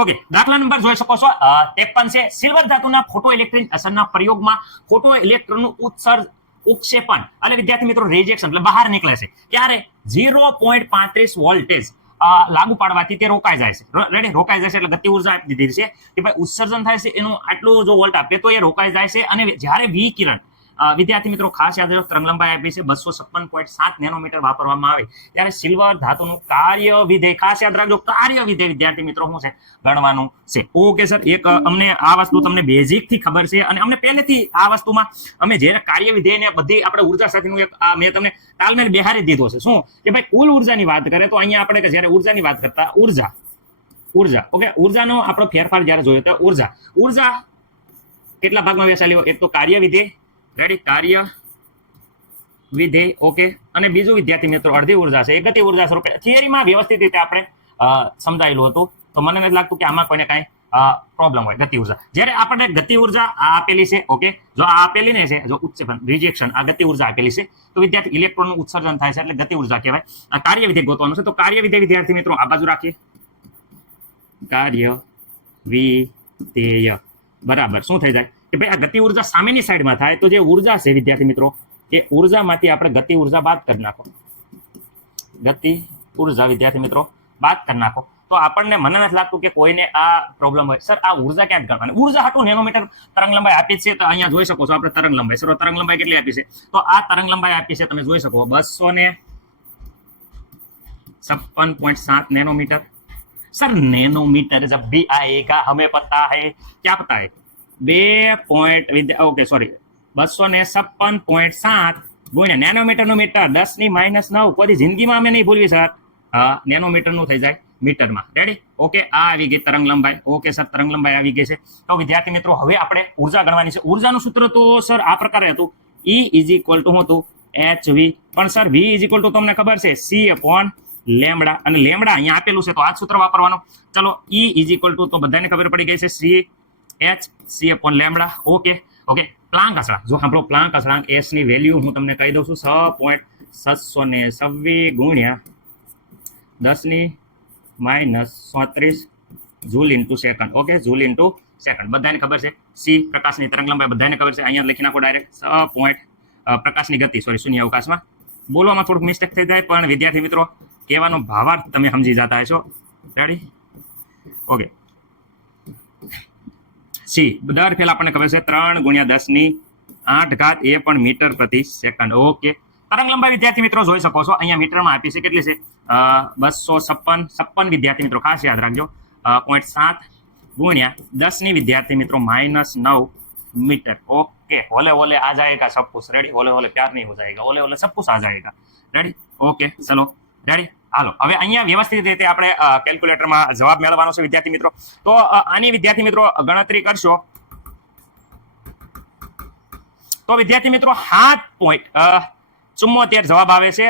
Okay, દાખલા number જોઈ શકો છો 53 છે. સિલ્વર ધાતુના ફોટો ઇલેક્ટ્રિક અસરના પ્રયોગમાં ફોટો ઇલેક્ટ્રોનનું ઉત્ક્ષેપણ અને વિદ્યાર્થી મિત્રો રિજેક્શન એટલે બહાર નીકળે છે ત્યારે 0.35 વોલ્ટેજ લાગુ પાડવાથી તે રોકાઈ જાય છે. રેડી, રોકાઈ જાય છે એટલે ગતિ ઉર્જા આપી દીધી છે કે ભાઈ ઉત્સર્જન થાય છે એનું આટલું જો વોલ્ટ આપે તો એ રોકાઈ જાય છે. અને જ્યારે વી કિરણ વિદ્યાર્થી મિત્રો ખાસ યાદ રાખો, તરંગ લંબાઈ આપી છે 256.7 નેનોમીટર વાપરવામાં આવે ત્યારે સિલ્વર ધાતુનું કાર્ય વિધેય ખાસ યાદ રાખજો, કાર્ય વિધેય વિદ્યાર્થી મિત્રો શું છે ગણવાનું છે. ઓકે સર, એક અમને આ વસ્તુ તમને બેઝિક થી ખબર છે અને અમને પહેલેથી આ વસ્તુમાં અમે જે કાર્ય વિધેય ને બધી આપણે ઉર્જા સાથેનું એક મેં તમને તાલમેલ બેહારી દીધો છે. શું કે ભાઈ કુલ ઉર્જાની વાત કરે તો અહીંયા આપણે જ્યારે ઉર્જાની વાત કરતા ઉર્જા ઓકે, ઉર્જાનો આપણો ફેરફાર જ્યારે જોયો તો ઉર્જા કેટલા ભાગમાં વહેંચાયેલી હોય? એક તો કાર્ય વિધેય, રેડી, કાર્ય વિધેય, ઓકે, અને બીજું વિદ્યાર્થી મિત્રો અડધી ઉર્જા છે એ ગતિ ઉર્જા સ્વરૂપે. થિયરીમાં વ્યવસ્થિત રીતે આપણે સમજાયેલું હતું તો મને નથી લાગતું કે આમાં કોઈને કાંઈ પ્રોબ્લેમ હોય. ગતિ ઉર્જા જ્યારે આપણે ગતિ ઉર્જા આ આપેલી છે, ઓકે, જો આ આપેલી ને છે જો ઉત્ક્ષેપણ રિજેક્શન આ ગતિ ઉર્જા આપેલી છે તો વિદ્યાર્થી ઇલેક્ટ્રોનનું ઉત્સર્જન થાય છે એટલે ગતિ ઉર્જા કહેવાય. આ કાર્ય વિધેય ગોતવાનું છે તો કાર્ય વિધેય વિદ્યાર્થી મિત્રો આ બાજુ રાખીએ, કાર્ય વિધેય બરાબર શું થઈ જાય કે ભાઈ આ ગતિ ઉર્જા સામેની સાઈડમાં થાય તો જે ઉર્જા છે વિદ્યાર્થી મિત્રો એ ઉર્જામાંથી આપણે ગતિ ઉર્જા બાદ કરી નાખો. ગતિ ઉર્જા વિદ્યાર્થી મિત્રો બાદ કરી નાખો તો આપણને મને નથી લાગતું કે કોઈને આ પ્રોબ્લેમ હોય. સર આ ઉર્જા ક્યાં ગણવાની? ઉર્જા હાટું નેનોમીટર તરંગ લંબાઈ આપી છે તો અહીંયા જોઈ શકો છો આપણે તરંગ લંબાઈ. સર તરંગ લંબાઈ કેટલી આપી છે? તો આ તરંગ લંબાઈ આપી છે તમે જોઈ શકો 256.7 नैनोमीटर. सर नैनोमीटर जब भी आएगा हमें पता है क्या पता है 256.7 ગુણ્યા નેનોમીટર નું મીટર 10⁻⁹ કોઈ જિંદગીમાં અમે નહીં ભૂલવી સર. નેનોમીટર નું થઈ જાય મીટરમાં. રેડી, ઓકે, આ આવી ગઈ તરંગ લંબાઈ. ઓકે સર, તરંગ લંબાઈ આવી ગઈ છે. તો વિદ્યાર્થી મિત્રો હવે આપણે ઉર્જા ગણવાની છે. ઉર્જાનું સૂત્ર તો સર આ પ્રકારે હતું, E = શું હતું? hv. પણ સર v = તમને ખબર છે c/લેમ્બડા અને લેમ્બડા અહીંયા આપેલું છે તો આ સૂત્ર વાપરવાનું. ચલો E = તો બધાને ખબર પડી ગઈ છે c/લેમ્બડા. ઓકે, પ્લાન્ક અચળાંક જો આપણો પ્લાન્ક અચળાંક s ની વેલ્યુ હું તમને કહી દઉં છું 6.626 ગુણ્યા 10⁻⁻34 joule into second. Okay, joule into second બધાને ખબર છે. સી પ્રકાશની તરંગ લંબાઈ બધાને ખબર છે. અહીંયા લખી નાખો ડાયરેક્ટ પ્રકાશની ગતિ શૂન્ય અવકાશમાં. બોલવામાં થોડુંક મિસ્ટેક થઈ જાય પણ વિદ્યાર્થી મિત્રો કહેવાનો ભાવાર્થ તમે સમજી જતા હશો. Ready, okay. સી દર ફેલ આપણને ખબર છે 3 × 10⁸ એ પણ મીટર પ્રતિ સેકન્ડ. ઓકે, તરંગ લંબાઈ વિદ્યાર્થી મિત્રો જોઈ શકો છો અહીંયા મીટરમાં આપી છે. કેટલી છે? 256 વિદ્યાર્થી મિત્રો ખાસ યાદ રાખજો 0.7 ગુણ્યા 10 વિદ્યાર્થી મિત્રો -9 मीटर. ओके, होले होले आ जाएगा सब कुछ. रेडी, होले होले प्यार नहीं हो जाएगा, होले होले सब कुछ आ जाएगा. रेडी, ओके, चलो રેડી. હાલો હવે અહીંયા વ્યવસ્થિત રીતે આપણે કેલ્ક્યુલેટરમાં જવાબ મેળવવાનો છે વિદ્યાર્થી મિત્રો. તો આની વિદ્યાર્થી મિત્રો ગણતરી કરશો તો વિદ્યાર્થી મિત્રો 7.74 જવાબ આવે છે.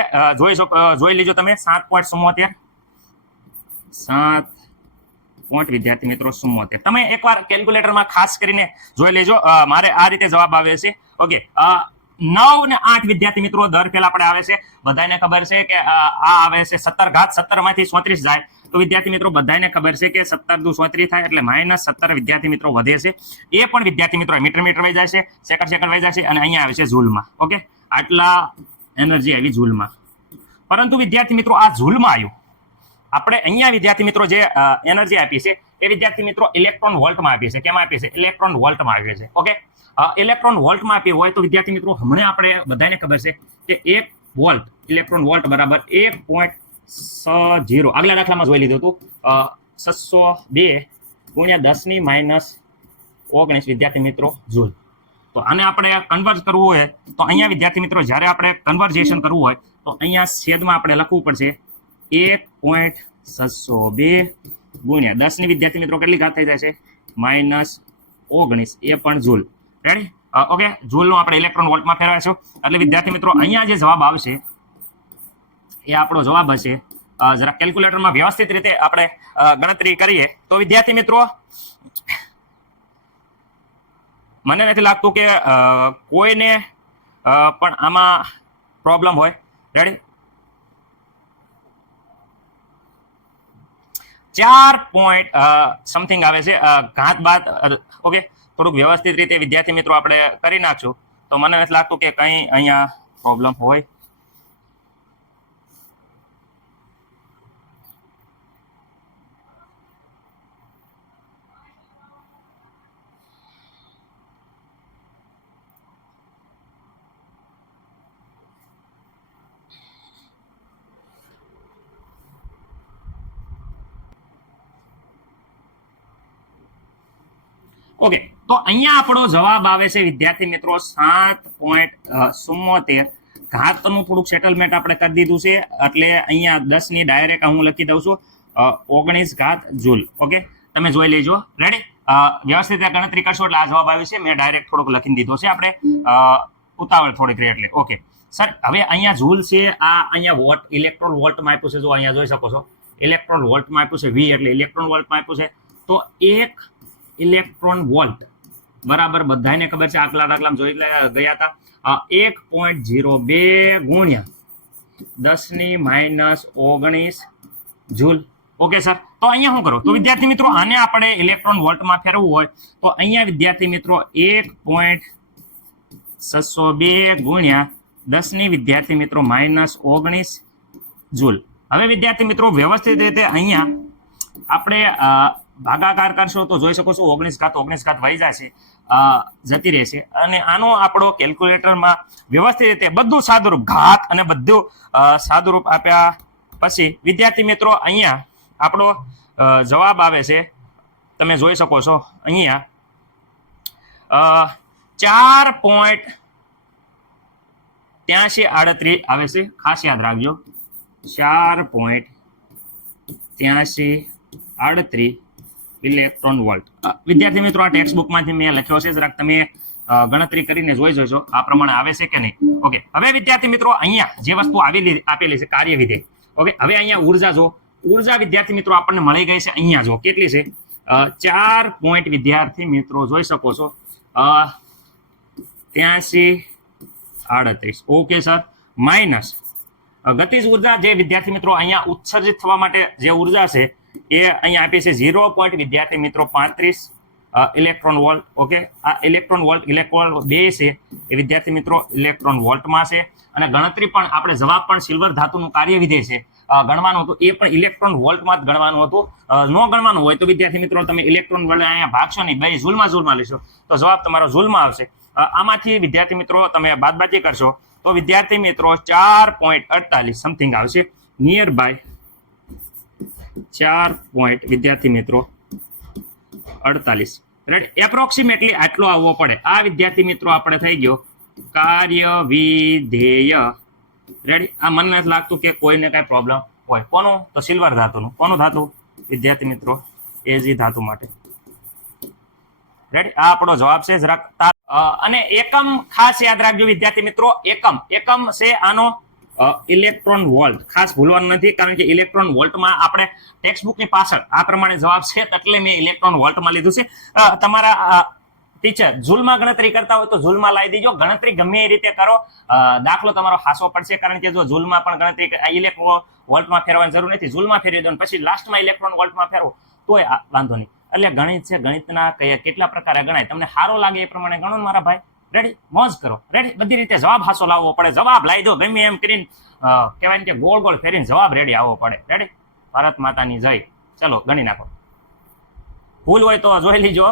જોઈ લીજો તમે 7.74 વિદ્યાર્થી મિત્રો 74. તમે એકવાર કેલ્ક્યુલેટરમાં ખાસ કરીને જોઈ લેજો. મારે આ રીતે જવાબ આવે છે. ઓકે, 9 અને 8 વિદ્યાર્થી મિત્રો દર ફેલ આપણે આવે છે. બધાને ખબર છે કે આ આવે છે 17 ઘાત 17 માંથી 34 જાય તો વિદ્યાર્થી મિત્રો બધાને ખબર છે કે 17 દુ 34 થાય એટલે -17 વિદ્યાર્થી મિત્રો વધે છે. એ પણ વિદ્યાર્થી મિત્રો મીટર વહી જાય છે, સેકન્ડ વહી જાય છે અને અહીંયા આવે છે જૂલમાં. ઓકે, આટલા એનર્જી આવી જૂલમાં. પરંતુ વિદ્યાર્થી મિત્રો આ જૂલમાં આવ્યું. આપણે અહીંયા વિદ્યાર્થી મિત્રો જે એનર્જી આપી છે એ વિદ્યાર્થી મિત્રો ઇલેક્ટ્રોન વોલ્ટમાં આપી છે. કેમાં આપી છે? ઇલેક્ટ્રોન વોલ્ટમાં આપી છે. ઓકે, ઇલેક્ટ્રોન વોલ્ટમાં આપી હોય તો વિદ્યાર્થી મિત્રો હમણાં આપણે બધાને ખબર છે કે 1 વોલ્ટ ઇલેક્ટ્રોન વોલ્ટ બરાબર 1.60. આગલા દાખલામાં જોઈ લીધું હતું 602 ગુણ્યા 10⁻⁹ વિદ્યાર્થી મિત્રો જૂલ. તો આને આપણે કન્વર્ટ કરવું હોય તો અહીંયા વિદ્યાર્થી મિત્રો જ્યારે આપણે કન્વર્ઝેશન કરવું હોય તો અહીંયા છેદમાં આપણે લખવું પડશે 1.602 ગુણ્યા 10 વિદ્યાર્થી મિત્રો કેટલી ઘાત થઈ જાય છે? -19 એ પણ જૂલ. રેડી, ઓકે, જૂલનો આપણે ઇલેક્ટ્રોન વોલ્ટમાં ફેરવાઈશું એટલે વિદ્યાર્થી મિત્રો અહીંયા જે જવાબ આવશે એ આપણો જવાબ હશે. જરા કેલ્ક્યુલેટરમાં વ્યવસ્થિત રીતે આપણે ગણતરી કરીએ તો વિદ્યાર્થી મિત્રો મને નથી લાગતું કે કોઈને પણ આમાં પ્રોબ્લેમ હોય. રેડી, 4 સમથિંગ આવે છે ઘાત બાદ. ઓકે, થોડુંક વ્યવસ્થિત રીતે વિદ્યાર્થી મિત્રો આપણે કરી નાખશું, તો મને નથી લાગતું કે કંઈ અહીંયા પ્રોબ્લેમ હોય. ઓકે, તો અહીંયા આપણો જવાબ આવે છે વિદ્યાર્થી મિત્રો 7.74. ઘાતનું થોડુંક સેટલમેન્ટ આપણે કરી દીધું છે, એટલે અહીંયા 10 ની ડાયરેક્ટ હું લખી દઉં છું 19 ઘાત જૂલ. ઓકે, તમે જોઈ લેજો. રેડી? વ્યવસ્થિત ગણતરી કરશો એટલે આ જવાબ આવે છે. મેં ડાયરેક્ટ થોડુંક લખી દીધો છે, આપણે ઉતાવળ થોડીક રહે એટલે. ઓકે સર, હવે અહીંયા જૂલ છે, આ અહીંયા વોટ ઇલેક્ટ્રોન વોલ્ટમાં આપ્યું છે. જો અહીંયા જોઈ શકો છો ઇલેક્ટ્રોન વોલ્ટમાં આપ્યું છે, વી એટલે ઇલેક્ટ્રોન વોલ્ટમાં આપ્યું છે. તો 1 ઇલેક્ટ્રોન વોલ્ટ બરાબર બધાને ખબર છે, આટલામાં જોઈ ગયા હતા. 1.02 ગુણ્યા 10⁻⁻19 જૂલ. ઓકે સર, તો અહીંયા શું કરો? તો વિદ્યાર્થી મિત્રો આને આપણે ઇલેક્ટ્રોન વોલ્ટમાં ફેરવવું હોય તો અહીંયા વિદ્યાર્થી મિત્રો 1.602 ગુણ્યા 10 વિદ્યાર્થી મિત્રો -19 જૂલ. હવે વિદ્યાર્થી મિત્રો વ્યવસ્થિત રીતે અહીંયા આપણે ભાગાકાર કરશો તો જોઈ શકો છો 19 ઘાત વહી જશે, જતી રહેશે. અને આનો આપણો કેલ્ક્યુલેટરમાં વ્યવસ્થિત રીતે બધું સાદુરૂપ ઘાત અને બધું સાદુરૂપ આપ્યા પછી વિદ્યાર્થી મિત્રો અહીંયા આપણો જવાબ આવે છે, તમે જોઈ શકો છો અહીંયા 4.8338 આવે છે. ખાસ યાદ રાખજો 4.8338 ઇલેક્ટ્રોન વોલ્ટ. વિદ્યાર્થી મિત્રો આ ટેક્સ્ટ બુકમાંથી મેં લખ્યો છે, જરાક તમે ગણતરી કરીને જોઈ જોઈજો આ પ્રમાણે આવે છે કે નહીં. ઓકે, હવે વિદ્યાર્થી મિત્રો અહીંયા જે વસ્તુ આપેલી છે કાર્ય વિધેય. ઓકે, હવે અહીંયા ઉર્જા જો, ઉર્જા વિદ્યાર્થી મિત્રો આપણને મળી ગઈ છે. અહીંયા જો કેટલી છે 4 પોઈન્ટ વિદ્યાર્થી મિત્રો જોઈ શકો છો 8338. ઓકે સર, માઇનસ ગતિજ ઉર્જા જે વિદ્યાર્થી મિત્રો અહીંયા ઉત્સર્જિત થવા માટે જે ઉર્જા છે એ અહીંયા આપી છે 0. વિદ્યાર્થી મિત્રો 35 ઇલેક્ટ્રોન વોલ્ટ. ઓકે, આ ઇલેક્ટ્રોન વોલ્ટ ઇલેક્ટ્રોન 2 છે એ વિદ્યાર્થી મિત્રો ઇલેક્ટ્રોન વોલ્ટમાં છે. અને ગણતરી પણ આપણે જવાબ પણ સિલ્વર ધાતુનું કાર્ય વિધેય છે ગણવાનું હતું, એ પણ ઇલેક્ટ્રોન વોલ્ટમાં જ ગણવાનું હતું. નો ગણવાનું હોય તો વિદ્યાર્થી મિત્રો તમે ઇલેક્ટ્રોન વોલ્ટ અહીંયા ભાગશો નહીં, બે ઝૂલમાં લેશો તો જવાબ તમારો ઝૂલમાં આવશે. આમાંથી વિદ્યાર્થી મિત્રો તમે બાદબાકી કરશો તો વિદ્યાર્થી મિત્રો 4.48 સમથિંગ આવશે, નિયર બાય 4 વિદ્યાર્થી મિત્રો 48. રાઈટ? એપ્રોક્સિમેટલી આટલો આવવો પડે. આ વિદ્યાર્થી મિત્રો આપણે થઈ ગયો કાર્ય વિધેય. રેડી? આ મને નથી લાગતું કે કોઈને કઈ પ્રોબ્લેમ હોય. કોનું? તો સિલ્વર ધાતુનું. કોનું ધાતુ? વિદ્યાર્થી મિત્રો એજી ધાતુ માટે. રેડી? આ આપણો જવાબ છે. જરાક અને એકમ ખાસ યાદ રાખજો વિદ્યાર્થી મિત્રો, એકમ છે આનો ઇલેક્ટ્રોન વોલ્ટ. ખાસ ભૂલવાનું નથી, કારણ કે ઇલેક્ટ્રોન વોલ્ટમાં આપણે ટેક્સ્ટ બુકની પાછળ આ પ્રમાણે જવાબ છે એટલે મેં ઇલેક્ટ્રોન વોલ્ટમાં લીધું છે. તમારા ટીચર ઝૂલમાં ગણતરી કરતા હોય તો ઝૂલમાં લાવી દેજો. ગણતરી ગમે એ રીતે કરો, દાખલો તમારો હાસો પડશે, કારણ કે જો ઝૂલમાં પણ ગણતરી ઇલેક્ટ્રોન વોલ્ટમાં ફેરવાની જરૂર નથી. ઝૂલમાં ફેરવી દો પછી લાસ્ટમાં ઇલેક્ટ્રોન વોલ્ટમાં ફેરવો તોય વાંધો નહીં. એટલે ગણિત છે, ગણિતના કેટલા પ્રકારે ગણાય તમને સારો લાગે એ પ્રમાણે ગણો મારા ભાઈ. રેડી? મોજ કરો. રેડી? બધી રીતે જવાબ હાસો લાવવો પડે. જવાબ લાવી દો ગમે એમ કરીને, કહેવાય કે ગોળ ગોળ ફેરીને જવાબ રેડી આવવો પડે. રેડી? ભારત માતાની જય. ચલો ગણી નાખો. ભૂલ હોય તો જોઈ લીજો.